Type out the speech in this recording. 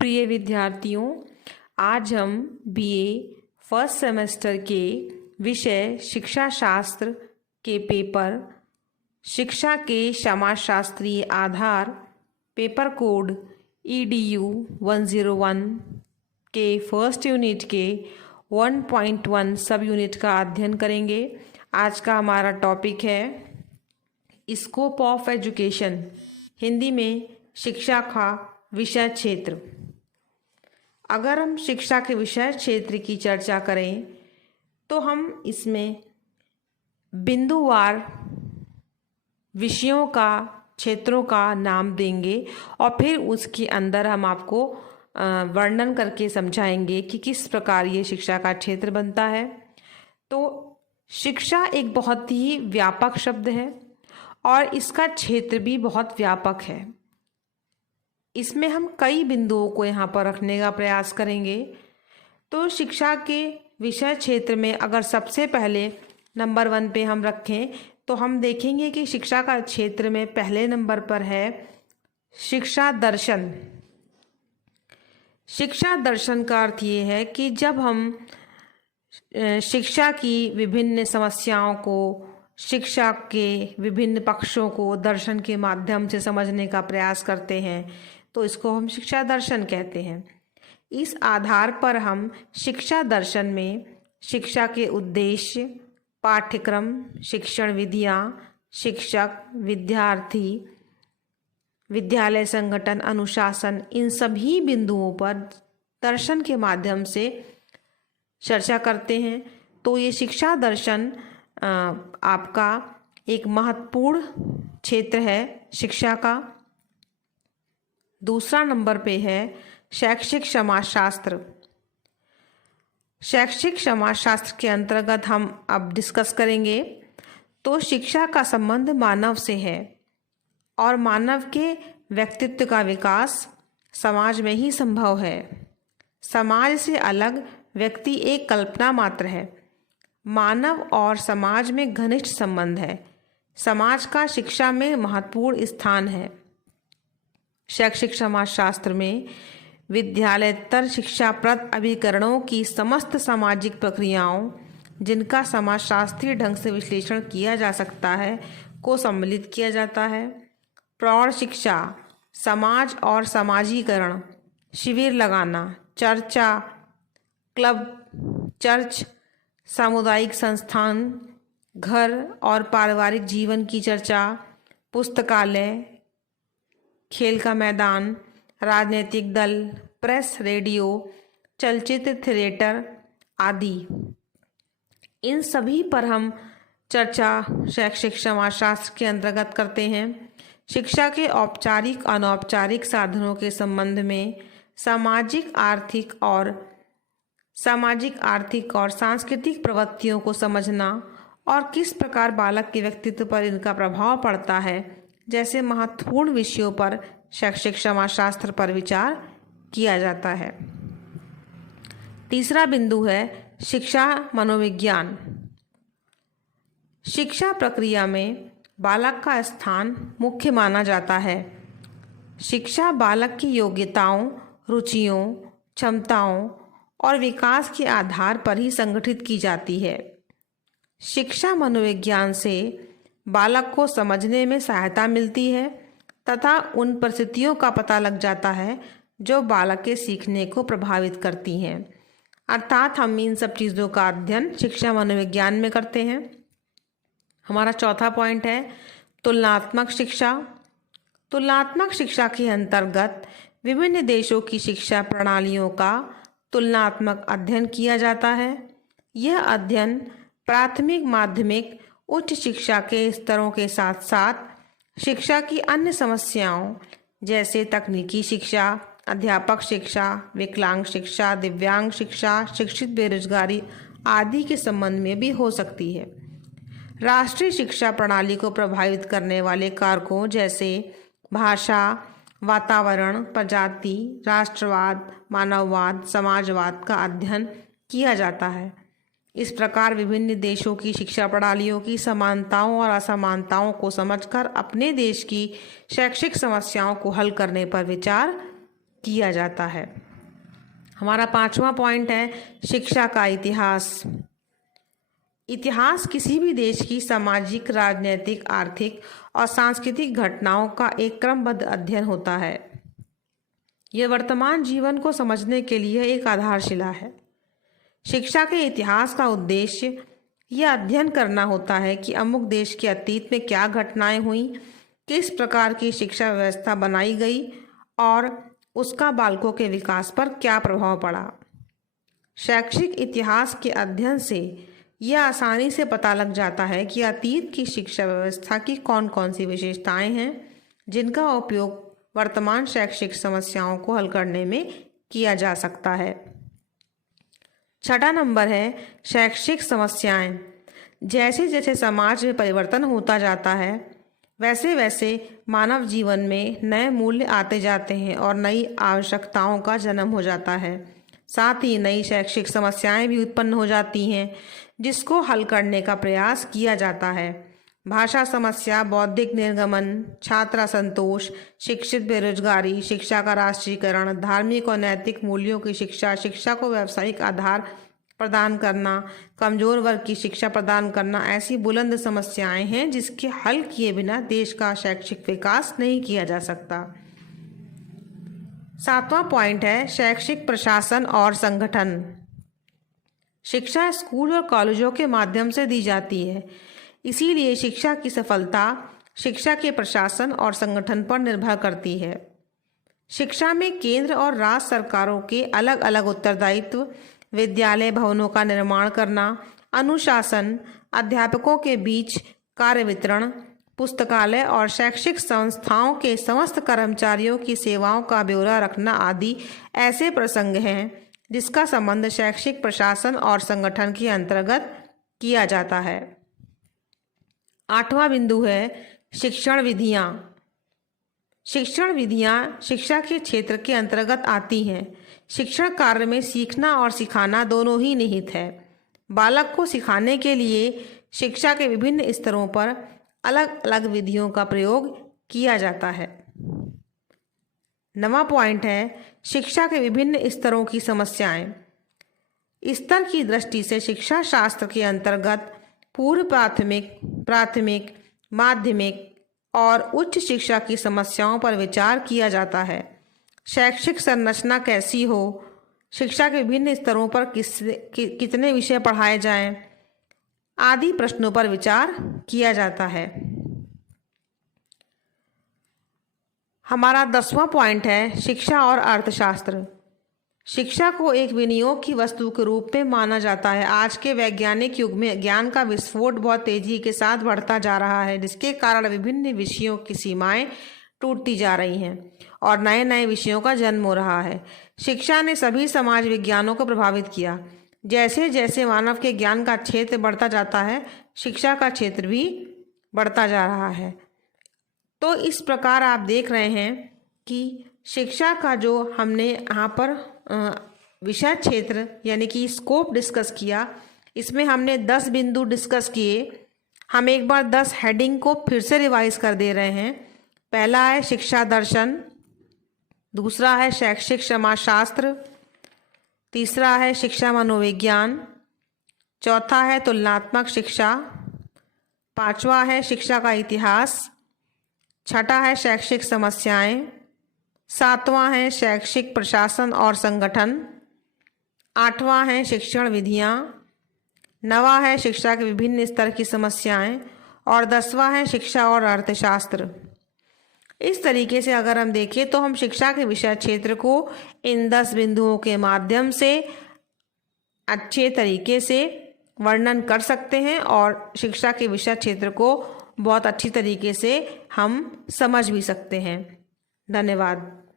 प्रिय विद्यार्थियों, आज हम बीए फर्स्ट सेमेस्टर के विषय शिक्षा शास्त्र के पेपर शिक्षा के समाजशास्त्रीय आधार पेपर कोड EDU 101 के फर्स्ट यूनिट के 1.1 सब यूनिट का अध्ययन करेंगे। आज का हमारा टॉपिक है स्कोप ऑफ एजुकेशन, हिंदी में शिक्षा का विषय क्षेत्र। अगर हम शिक्षा के विषय क्षेत्र की चर्चा करें तो हम इसमें बिंदुवार विषयों का क्षेत्रों का नाम देंगे और फिर उसके अंदर हम आपको वर्णन करके समझाएंगे कि किस प्रकार ये शिक्षा का क्षेत्र बनता है। तो शिक्षा एक बहुत ही व्यापक शब्द है और इसका क्षेत्र भी बहुत व्यापक है। इसमें हम कई बिंदुओं को यहाँ पर रखने का प्रयास करेंगे। तो शिक्षा के विषय क्षेत्र में अगर सबसे पहले नंबर 1 पे हम रखें तो हम देखेंगे कि शिक्षा का क्षेत्र में पहले नंबर पर है शिक्षा दर्शन। शिक्षा दर्शन का अर्थ ये है कि जब हम शिक्षा की विभिन्न समस्याओं को, शिक्षा के विभिन्न पक्षों को दर्शन के माध्यम से समझने का प्रयास करते हैं तो इसको हम शिक्षा दर्शन कहते हैं। इस आधार पर हम शिक्षा दर्शन में शिक्षा के उद्देश्य, पाठ्यक्रम, शिक्षण विधियाँ, शिक्षक, विद्यार्थी, विद्यालय संगठन, अनुशासन, इन सभी बिंदुओं पर दर्शन के माध्यम से चर्चा करते हैं। तो ये शिक्षा दर्शन आपका एक महत्वपूर्ण क्षेत्र है शिक्षा का। दूसरा नंबर पे है शैक्षिक समाजशास्त्र। शैक्षिक समाजशास्त्र के अंतर्गत हम अब डिस्कस करेंगे तो शिक्षा का संबंध मानव से है और मानव के व्यक्तित्व का विकास समाज में ही संभव है। समाज से अलग व्यक्ति एक कल्पना मात्र है। मानव और समाज में घनिष्ठ संबंध है। समाज का शिक्षा में महत्वपूर्ण स्थान है। शैक्षिक समाजशास्त्र में विद्यालयतर शिक्षाप्रद अभिकरणों की समस्त सामाजिक प्रक्रियाओं, जिनका समाजशास्त्रीय ढंग से विश्लेषण किया जा सकता है, को सम्मिलित किया जाता है। प्रौढ़ शिक्षा, समाज और समाजीकरण, शिविर लगाना, चर्चा, क्लब, चर्च, सामुदायिक संस्थान, घर और पारिवारिक जीवन की चर्चा, पुस्तकालय, खेल का मैदान, राजनीतिक दल, प्रेस, रेडियो, चलचित्र, थिएटर आदि, इन सभी पर हम चर्चा शैक्षिक समाजशास्त्र के अंतर्गत करते हैं। शिक्षा के औपचारिक अनौपचारिक साधनों के संबंध में सामाजिक आर्थिक और सांस्कृतिक प्रवृत्तियों को समझना और किस प्रकार बालक के व्यक्तित्व पर इनका प्रभाव पड़ता है जैसे महत्वपूर्ण विषयों पर शैक्षिक समाजशास्त्र पर विचार किया जाता है। तीसरा बिंदु है शिक्षा मनोविज्ञान। शिक्षा प्रक्रिया में बालक का स्थान मुख्य माना जाता है। शिक्षा बालक की योग्यताओं, रुचियों, क्षमताओं और विकास के आधार पर ही संगठित की जाती है। शिक्षा मनोविज्ञान से बालक को समझने में सहायता मिलती है तथा उन परिस्थितियों का पता लग जाता है जो बालक के सीखने को प्रभावित करती हैं। अर्थात हम इन सब चीज़ों का अध्ययन शिक्षा मनोविज्ञान में करते हैं। हमारा चौथा पॉइंट है तुलनात्मक शिक्षा। तुलनात्मक शिक्षा के अंतर्गत विभिन्न देशों की शिक्षा प्रणालियों का तुलनात्मक अध्ययन किया जाता है। यह अध्ययन प्राथमिक, माध्यमिक, उच्च शिक्षा के स्तरों के साथ साथ शिक्षा की अन्य समस्याओं जैसे तकनीकी शिक्षा, अध्यापक शिक्षा, विकलांग शिक्षा, दिव्यांग शिक्षा, शिक्षित बेरोजगारी आदि के संबंध में भी हो सकती है। राष्ट्रीय शिक्षा प्रणाली को प्रभावित करने वाले कारकों जैसे भाषा, वातावरण, प्रजाति, राष्ट्रवाद, मानववाद, समाजवाद का अध्ययन किया जाता है। इस प्रकार विभिन्न देशों की शिक्षा प्रणालियों की समानताओं और असमानताओं को समझकर अपने देश की शैक्षिक समस्याओं को हल करने पर विचार किया जाता है। हमारा 5वां पॉइंट है शिक्षा का इतिहास। इतिहास किसी भी देश की सामाजिक, राजनीतिक, आर्थिक और सांस्कृतिक घटनाओं का एक क्रमबद्ध अध्ययन होता है। यह वर्तमान जीवन को समझने के लिए एक आधारशिला है। शिक्षा के इतिहास का उद्देश्य यह अध्ययन करना होता है कि अमुक देश के अतीत में क्या घटनाएं हुई, किस प्रकार की शिक्षा व्यवस्था बनाई गई और उसका बालकों के विकास पर क्या प्रभाव पड़ा। शैक्षिक इतिहास के अध्ययन से यह आसानी से पता लग जाता है कि अतीत की शिक्षा व्यवस्था की कौन कौन सी विशेषताएं हैं जिनका उपयोग वर्तमान शैक्षिक समस्याओं को हल करने में किया जा सकता है। 6वां नंबर है शैक्षिक समस्याएं। जैसे जैसे समाज में परिवर्तन होता जाता है वैसे वैसे मानव जीवन में नए मूल्य आते जाते हैं और नई आवश्यकताओं का जन्म हो जाता है। साथ ही नई शैक्षिक समस्याएं भी उत्पन्न हो जाती हैं जिसको हल करने का प्रयास किया जाता है। भाषा समस्या, बौद्धिक निर्गमन, छात्र असंतोष, शिक्षित बेरोजगारी, शिक्षा का राष्ट्रीयकरण, धार्मिक और नैतिक मूल्यों की शिक्षा, शिक्षा को व्यावसायिक आधार प्रदान करना, कमजोर वर्ग की शिक्षा प्रदान करना ऐसी बुलंद समस्याएं हैं जिसके हल किए बिना देश का शैक्षिक विकास नहीं किया जा सकता। 7वां पॉइंट है शैक्षिक प्रशासन और संगठन। शिक्षा स्कूल और कॉलेजों के माध्यम से दी जाती है, इसीलिए शिक्षा की सफलता शिक्षा के प्रशासन और संगठन पर निर्भर करती है। शिक्षा में केंद्र और राज्य सरकारों के अलग अलग उत्तरदायित्व, विद्यालय भवनों का निर्माण करना, अनुशासन, अध्यापकों के बीच कार्य वितरण, पुस्तकालय और शैक्षिक संस्थाओं के समस्त कर्मचारियों की सेवाओं का ब्यौरा रखना आदि ऐसे प्रसंग हैं जिसका संबंध शैक्षिक प्रशासन और संगठन के अंतर्गत किया जाता है। 8वां बिंदु है शिक्षण विधियाँ। शिक्षण विधियाँ शिक्षा के क्षेत्र के अंतर्गत आती हैं। शिक्षण कार्य में सीखना और सिखाना दोनों ही निहित है। बालक को सिखाने के लिए शिक्षा के विभिन्न स्तरों पर अलग अलग विधियों का प्रयोग किया जाता है। 9वां पॉइंट है शिक्षा के विभिन्न स्तरों की समस्याएं। स्तर की दृष्टि से शिक्षा शास्त्र के अंतर्गत पूर्व प्राथमिक, प्राथमिक, माध्यमिक और उच्च शिक्षा की समस्याओं पर विचार किया जाता है। शैक्षिक संरचना कैसी हो, शिक्षा के विभिन्न स्तरों पर कितने विषय पढ़ाए जाएं, आदि प्रश्नों पर विचार किया जाता है। हमारा 10वां पॉइंट है शिक्षा और अर्थशास्त्र। शिक्षा को एक विनियोग की वस्तु के रूप में माना जाता है। आज के वैज्ञानिक युग में ज्ञान का विस्फोट बहुत तेजी के साथ बढ़ता जा रहा है, जिसके कारण विभिन्न विषयों की सीमाएं टूटती जा रही हैं और नए नए विषयों का जन्म हो रहा है। शिक्षा ने सभी समाज विज्ञानों को प्रभावित किया। जैसे जैसे मानव के ज्ञान का क्षेत्र बढ़ता जाता है, शिक्षा का क्षेत्र भी बढ़ता जा रहा है। तो इस प्रकार आप देख रहे हैं कि शिक्षा का जो हमने यहाँ पर विषय क्षेत्र यानी कि स्कोप डिस्कस किया, इसमें हमने 10 बिंदु डिस्कस किए। हम एक बार 10 हेडिंग को फिर से रिवाइज कर दे रहे हैं। पहला है शिक्षा दर्शन, दूसरा है शैक्षिक समाजशास्त्र, तीसरा है शिक्षा मनोविज्ञान, चौथा है तुलनात्मक शिक्षा, 5वां है शिक्षा का इतिहास, 6ठा है शैक्षिक समस्याएं, 7वां है शैक्षिक प्रशासन और संगठन, 8वां है शिक्षण विधियाँ, 9वां है शिक्षा के विभिन्न स्तर की समस्याएं और 10वां है शिक्षा और अर्थशास्त्र। इस तरीके से अगर हम देखें तो हम शिक्षा के विषय क्षेत्र को इन 10 बिंदुओं के माध्यम से अच्छे तरीके से वर्णन कर सकते हैं और शिक्षा के विषय क्षेत्र को बहुत अच्छी तरीके से हम समझ भी सकते हैं। धन्यवाद।